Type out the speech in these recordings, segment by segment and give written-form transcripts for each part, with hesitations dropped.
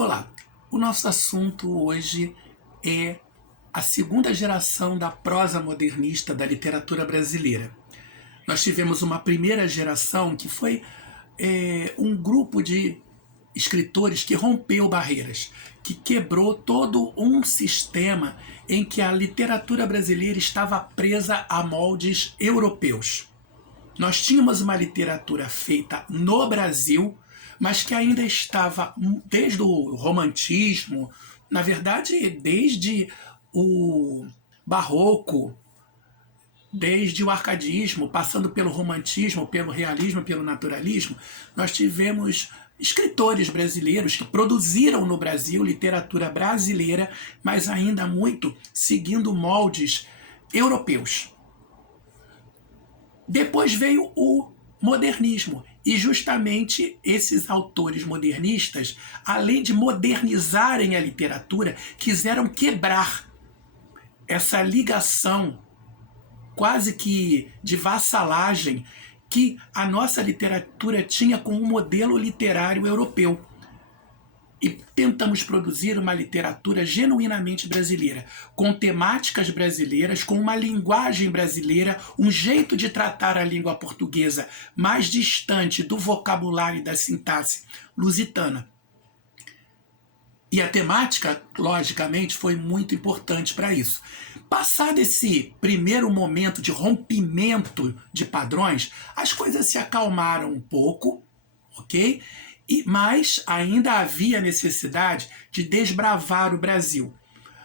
Olá, o nosso assunto hoje é a segunda geração da prosa modernista da literatura brasileira. Nós tivemos uma primeira geração que foi um grupo de escritores que rompeu barreiras, que quebrou todo um sistema em que a literatura brasileira estava presa a moldes europeus. Nós tínhamos uma literatura feita no Brasil, mas que ainda estava, desde o romantismo, na verdade, desde o barroco, desde o arcadismo, passando pelo romantismo, pelo realismo, pelo naturalismo, nós tivemos escritores brasileiros que produziram no Brasil literatura brasileira, mas ainda muito seguindo moldes europeus. Depois veio o modernismo, e justamente esses autores modernistas, além de modernizarem a literatura, quiseram quebrar essa ligação quase que de vassalagem que a nossa literatura tinha com o modelo literário europeu. E tentamos produzir uma literatura genuinamente brasileira, com temáticas brasileiras, com uma linguagem brasileira, um jeito de tratar a língua portuguesa mais distante do vocabulário e da sintaxe lusitana. E a temática, logicamente, foi muito importante para isso. Passado esse primeiro momento de rompimento de padrões, as coisas se acalmaram um pouco, ok? Mas ainda havia necessidade de desbravar o Brasil.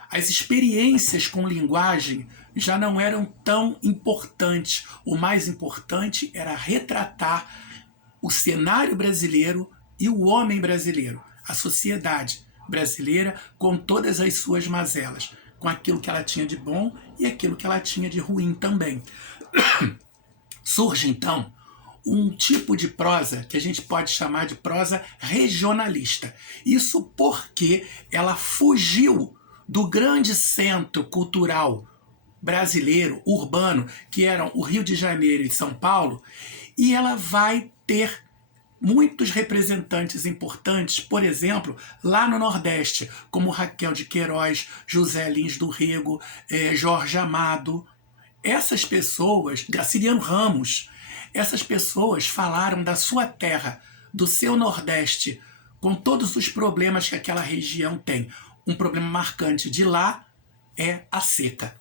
As experiências com linguagem já não eram tão importantes. O mais importante era retratar o cenário brasileiro e o homem brasileiro, a sociedade brasileira com todas as suas mazelas, com aquilo que ela tinha de bom e aquilo que ela tinha de ruim também. Surge, então, um tipo de prosa que a gente pode chamar de prosa regionalista. Isso porque ela fugiu do grande centro cultural brasileiro, urbano, que eram o Rio de Janeiro e São Paulo, e ela vai ter muitos representantes importantes, por exemplo, lá no Nordeste, como Raquel de Queiroz, José Lins do Rego, Jorge Amado. Essas pessoas, Graciliano Ramos, essas pessoas falaram da sua terra, do seu Nordeste, com todos os problemas que aquela região tem. Um problema marcante de lá é a seca,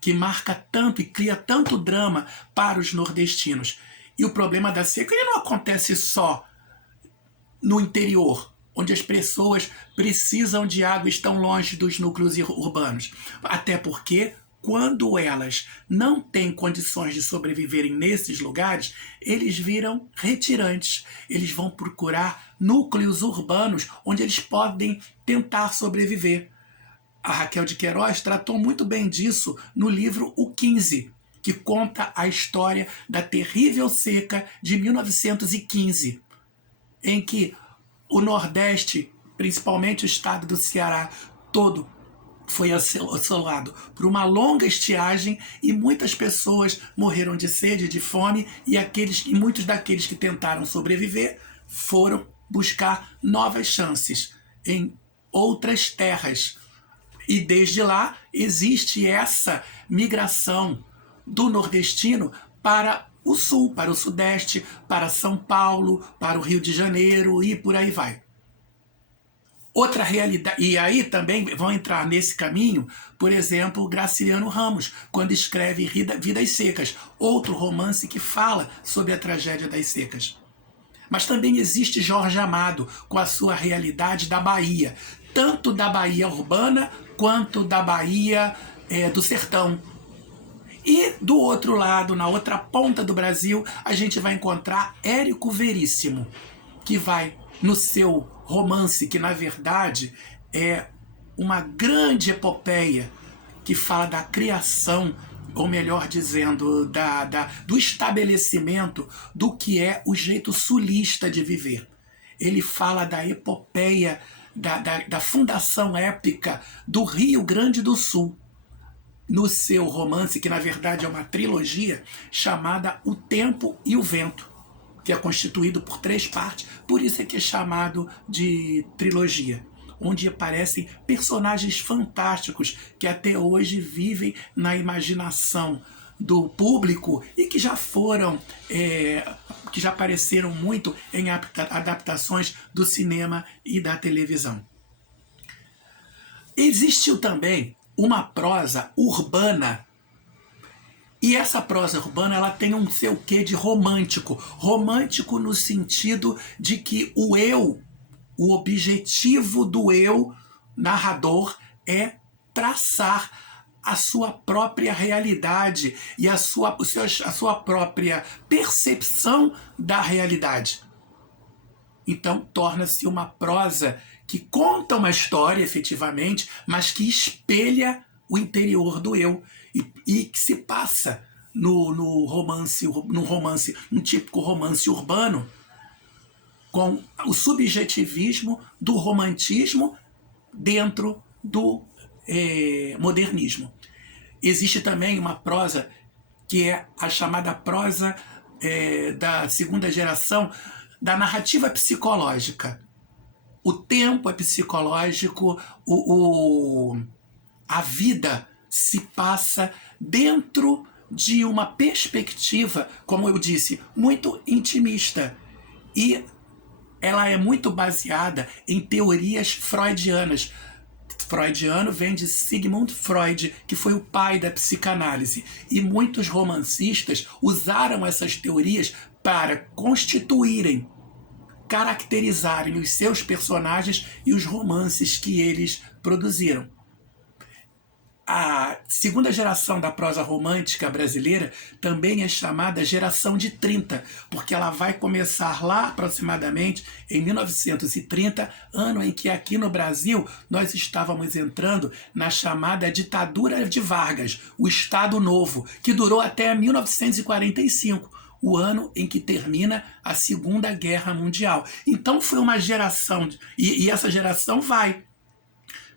que marca tanto e cria tanto drama para os nordestinos. E o problema da seca ele não acontece só no interior, onde as pessoas precisam de água e estão longe dos núcleos urbanos. Até porque, quando elas não têm condições de sobreviverem nesses lugares, eles viram retirantes. Eles vão procurar núcleos urbanos onde eles podem tentar sobreviver. A Raquel de Queiroz tratou muito bem disso no livro O 15, que conta a história da terrível seca de 1915, em que o Nordeste, principalmente o estado do Ceará, todo foi assolado por uma longa estiagem e muitas pessoas morreram de sede, de fome, e muitos daqueles que tentaram sobreviver foram buscar novas chances em outras terras. E desde lá existe essa migração do nordestino para o sul, para o sudeste, para São Paulo, para o Rio de Janeiro e por aí vai. Outra realidade, e aí também vão entrar nesse caminho, por exemplo, Graciliano Ramos, quando escreve Vidas Secas, outro romance que fala sobre a tragédia das secas. Mas também existe Jorge Amado, com a sua realidade da Bahia, tanto da Bahia urbana quanto da Bahia do sertão. E do outro lado, na outra ponta do Brasil, a gente vai encontrar Érico Veríssimo, que vai no seu romance, que na verdade é uma grande epopeia, que fala da criação, ou melhor dizendo, do estabelecimento do que é o jeito sulista de viver. Ele fala da epopeia, da fundação épica do Rio Grande do Sul, no seu romance, que na verdade é uma trilogia, chamada O Tempo e o Vento, que é constituído por 3 partes, por isso é que é chamado de trilogia, onde aparecem personagens fantásticos que até hoje vivem na imaginação do público e que já foram, que já apareceram muito em adaptações do cinema e da televisão. Existiu também uma prosa urbana, e essa prosa urbana ela tem um seu quê de romântico. Romântico no sentido de que o eu, o objetivo do eu narrador é traçar a sua própria realidade e a sua própria percepção da realidade. Então torna-se uma prosa que conta uma história efetivamente, mas que espelha o interior do eu e que se passa num típico romance urbano, com o subjetivismo do romantismo dentro do modernismo. Existe também uma prosa que é a chamada prosa da segunda geração da narrativa psicológica. O tempo é psicológico, a vida se passa dentro de uma perspectiva, como eu disse, muito intimista. E ela é muito baseada em teorias freudianas. Freudiano vem de Sigmund Freud, que foi o pai da psicanálise. E muitos romancistas usaram essas teorias para constituírem, caracterizarem os seus personagens e os romances que eles produziram. A segunda geração da prosa romântica brasileira também é chamada geração de 30, porque ela vai começar lá aproximadamente em 1930, ano em que aqui no Brasil nós estávamos entrando na chamada ditadura de Vargas, o Estado Novo, que durou até 1945. O ano em que termina a Segunda Guerra Mundial. Então foi uma geração, e essa geração vai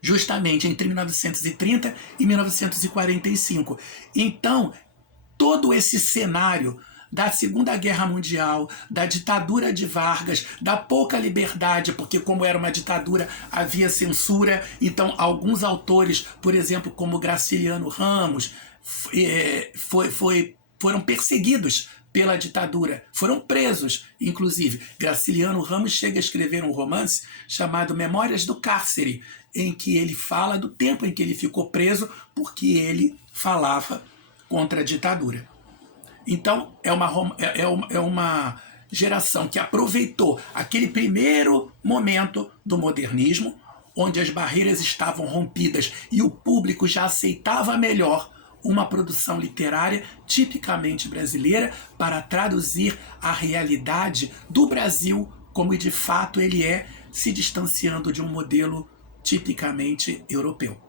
justamente entre 1930 e 1945. Então, todo esse cenário da Segunda Guerra Mundial, da ditadura de Vargas, da pouca liberdade, porque como era uma ditadura havia censura, então alguns autores, por exemplo, como Graciliano Ramos, foram perseguidos pela ditadura, foram presos, inclusive. Graciliano Ramos chega a escrever um romance chamado Memórias do Cárcere, em que ele fala do tempo em que ele ficou preso porque ele falava contra a ditadura. Então, é uma geração que aproveitou aquele primeiro momento do modernismo, onde as barreiras estavam rompidas e o público já aceitava melhor uma produção literária tipicamente brasileira para traduzir a realidade do Brasil como de fato ele é, se distanciando de um modelo tipicamente europeu.